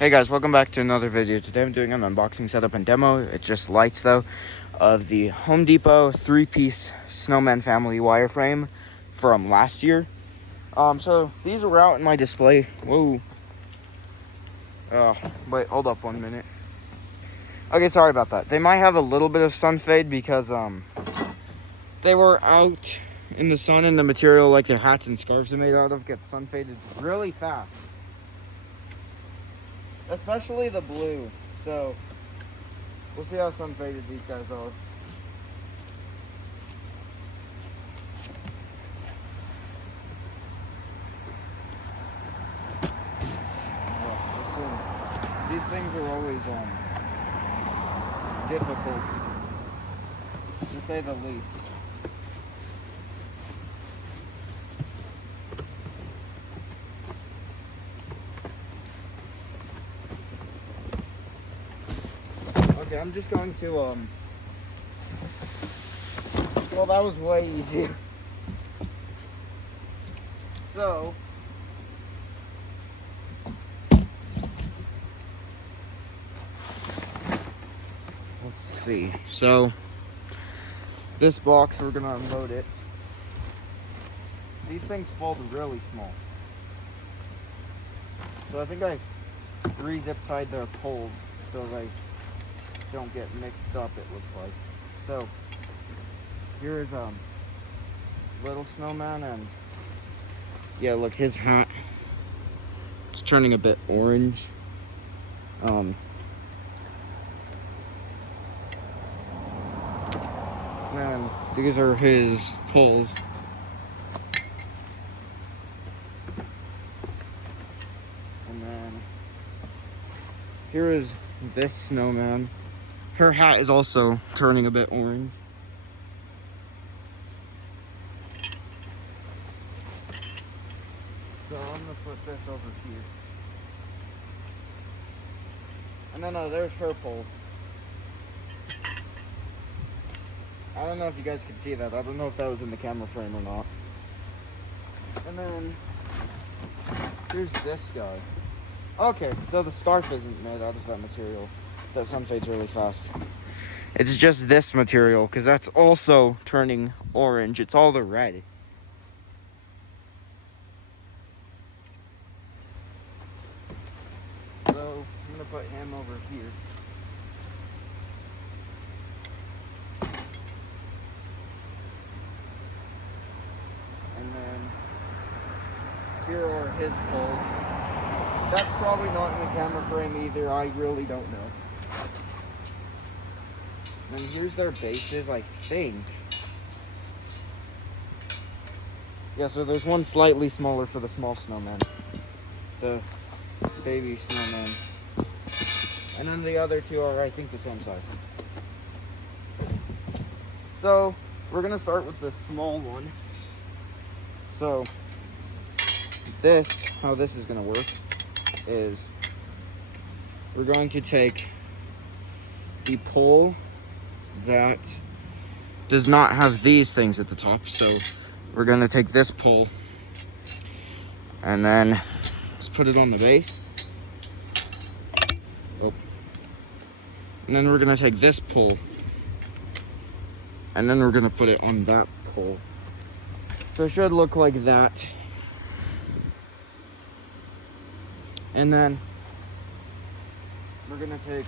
Hey guys, welcome back to another video. Today I'm doing an unboxing setup and demo. It's just lights though, of the Home Depot 3-piece snowman family wireframe from last year. So these were out in my display. Whoa. Wait, hold up 1 minute. Okay, sorry about that. They might have a little bit of sun fade because they were out in the sun and the material like their hats and scarves are made out of gets sun faded really fast. Especially the blue. So we'll see how sun faded these guys are. These things are always difficult, to say the least. Okay, I'm just going to well, that was way easier. So let's see. So this box, we're gonna unload it. These things fold really small. So I think I re-zip tied their poles so they don't get mixed up, it looks like. So here's little snowman, and yeah, look, his hat is turning a bit orange. And these are his poles. And then here is this snowman. Her hat is also turning a bit orange. So I'm gonna put this over here. And then there's her poles. I don't know if you guys can see that. I don't know if that was in the camera frame or not. And then here's this guy. Okay, so the scarf isn't made out of that material. That sun fades really fast. It's just this material, because that's also turning orange. It's all the red. So I'm gonna put him over here. And then here are his poles. That's probably not in the camera frame either. I really don't know. And then here's their bases, I think. Yeah, so there's one slightly smaller for the small snowman. The baby snowman. And then the other two are, I think, the same size. So we're gonna start with the small one. So how this is gonna work is we're going to take the pole that does not have these things at the top. So we're gonna take this pole and then let's put it on the base. Oh. And then we're gonna take this pole and then we're gonna put it on that pole. So it should look like that. And then we're gonna take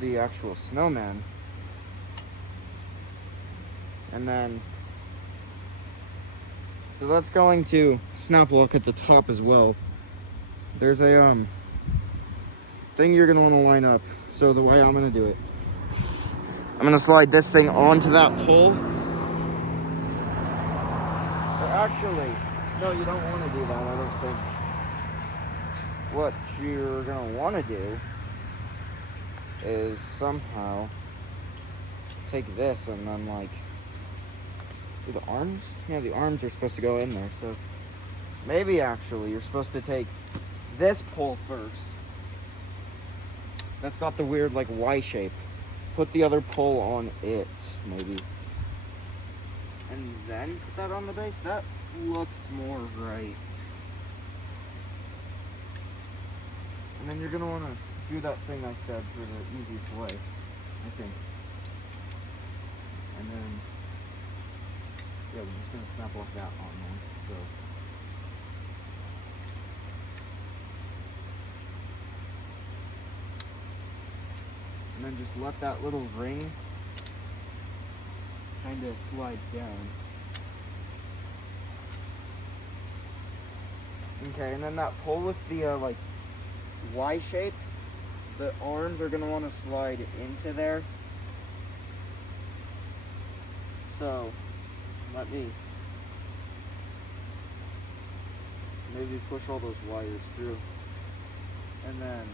the actual snowman and then so that's going to snap lock at the top as well. There's a thing you're gonna want to line up. So the way I'm gonna do it, I'm gonna slide this thing onto that pole. Or actually, no, you don't want to do that, I don't think. What you're gonna want to do is somehow take this and then like do the arms. Yeah, the arms are supposed to go in there. So maybe actually you're supposed to take this pole first. That's got the weird like Y shape. Put the other pole on it, maybe. And then put that on the base. That looks more right. And then you're gonna wanna do that thing I said for the easiest way, I think. And then, yeah, we're just gonna snap off that on there, so. And then just let that little ring kind of slide down. Okay, and then that pole with the like Y shape, the arms are gonna want to slide into there. So let me maybe push all those wires through, and then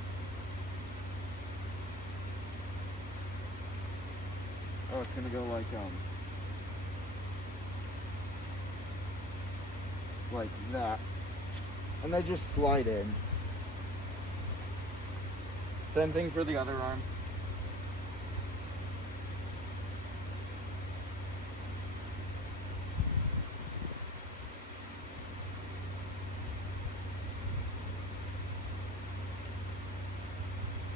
oh, it's gonna go like that, and they just slide in. Same thing for the other arm.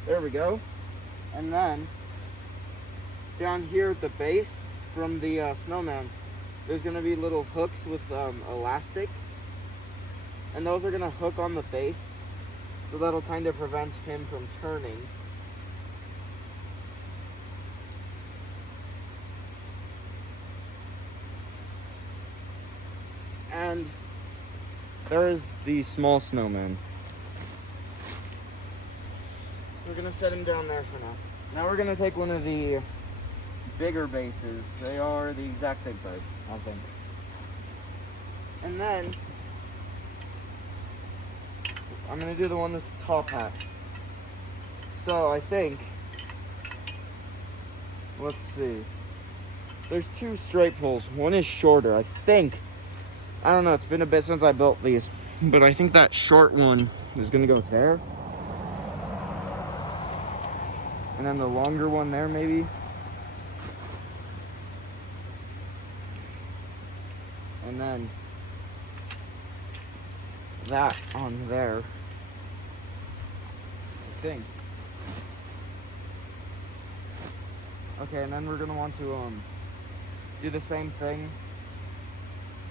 There we go. And then down here at the base from the snowman, there's gonna be little hooks with elastic, and those are gonna hook on the base, so that'll kind of prevent him from turning. And there is the small snowman. We're gonna set him down there for now. Now we're gonna take one of the bigger bases. They are the exact same size, I think. And then I'm gonna do the one with the top hat. So I think, let's see. There's two straight poles. One is shorter, I think. I don't know, it's been a bit since I built these, but I think that short one is gonna go there. And then the longer one there, maybe. And then that on there, I think. Okay, and then we're gonna want to do the same thing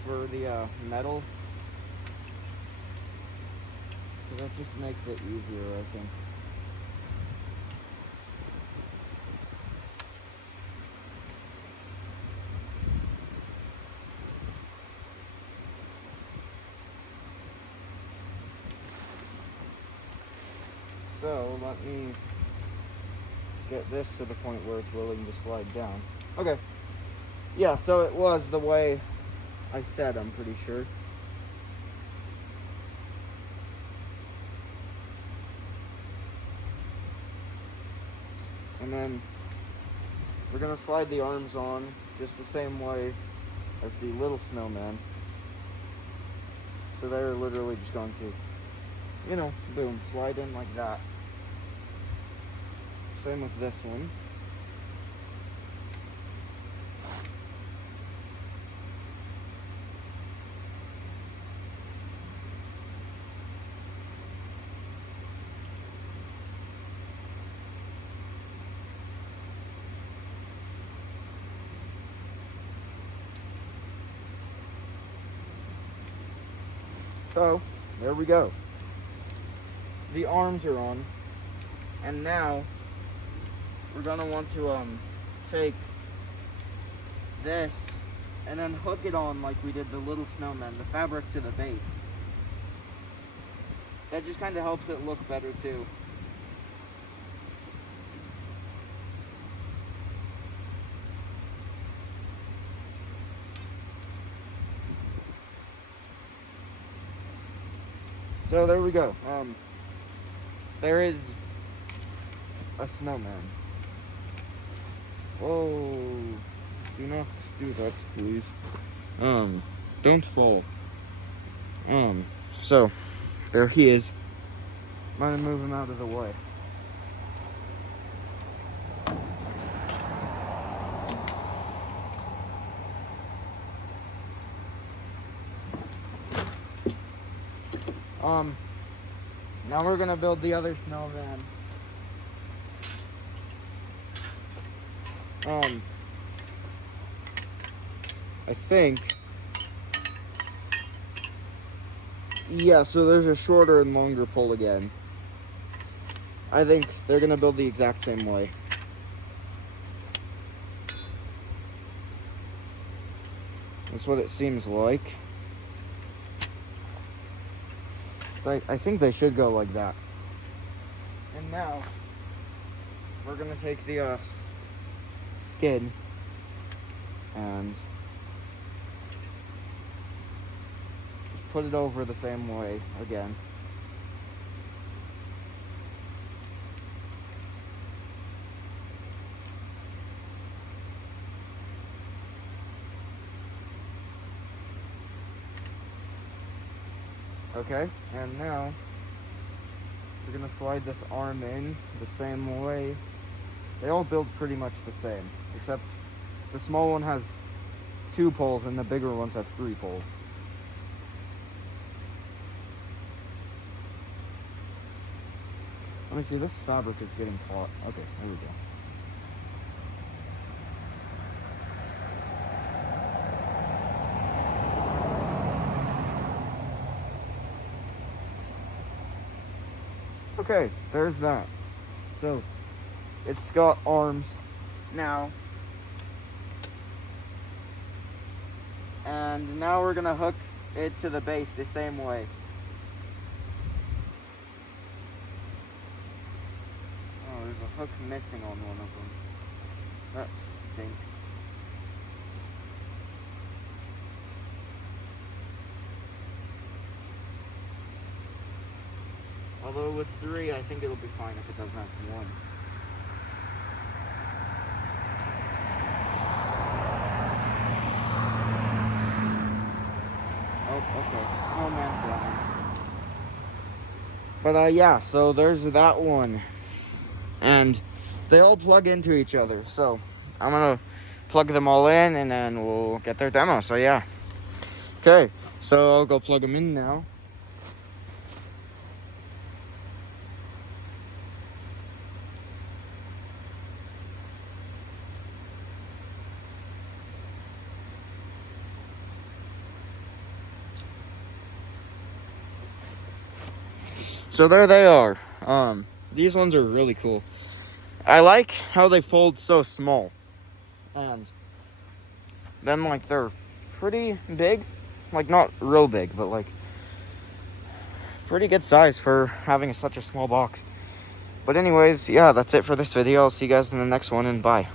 for the metal, because that just makes it easier, I think. So let me get this to the point where it's willing to slide down. Okay. Yeah, so it was the way I said, I'm pretty sure. And then we're gonna slide the arms on just the same way as the little snowman. So they're literally just going to, you know, boom, slide in like that. Same with this one. So, there we go. The arms are on, and now we're gonna want to take this and then hook it on like we did the little snowman, the fabric to the base. That just kind of helps it look better too. So there we go. There is a snowman. Whoa, do not do that, please. Don't fall. So there he is. I'm gonna move him out of the way. Now we're gonna build the other snowman. I think. Yeah, so there's a shorter and longer pole again. I think they're gonna build the exact same way. That's what it seems like. So I think they should go like that. And now, we're gonna take the skid and just put it over the same way again. Okay, and now we're gonna slide this arm in the same way. They all build pretty much the same, except the small one has 2 poles and the bigger ones have 3 poles. Let me see, this fabric is getting hot. Okay, there we go. Okay, there's that. So, it's got arms now. And now we're gonna hook it to the base the same way. Oh, there's a hook missing on one of them. That stinks. Although with 3, I think it'll be fine if it doesn't have 1. Oh, okay. Snowman down. But yeah, so there's that one. And they all plug into each other. So I'm gonna plug them all in and then we'll get their demo. So yeah. Okay, so I'll go plug them in now. So there they are. These ones are really cool. I like how they fold so small. And then like they're pretty big. Like not real big, but like pretty good size for having such a small box. But anyways, yeah, that's it for this video. I'll see you guys in the next one and bye.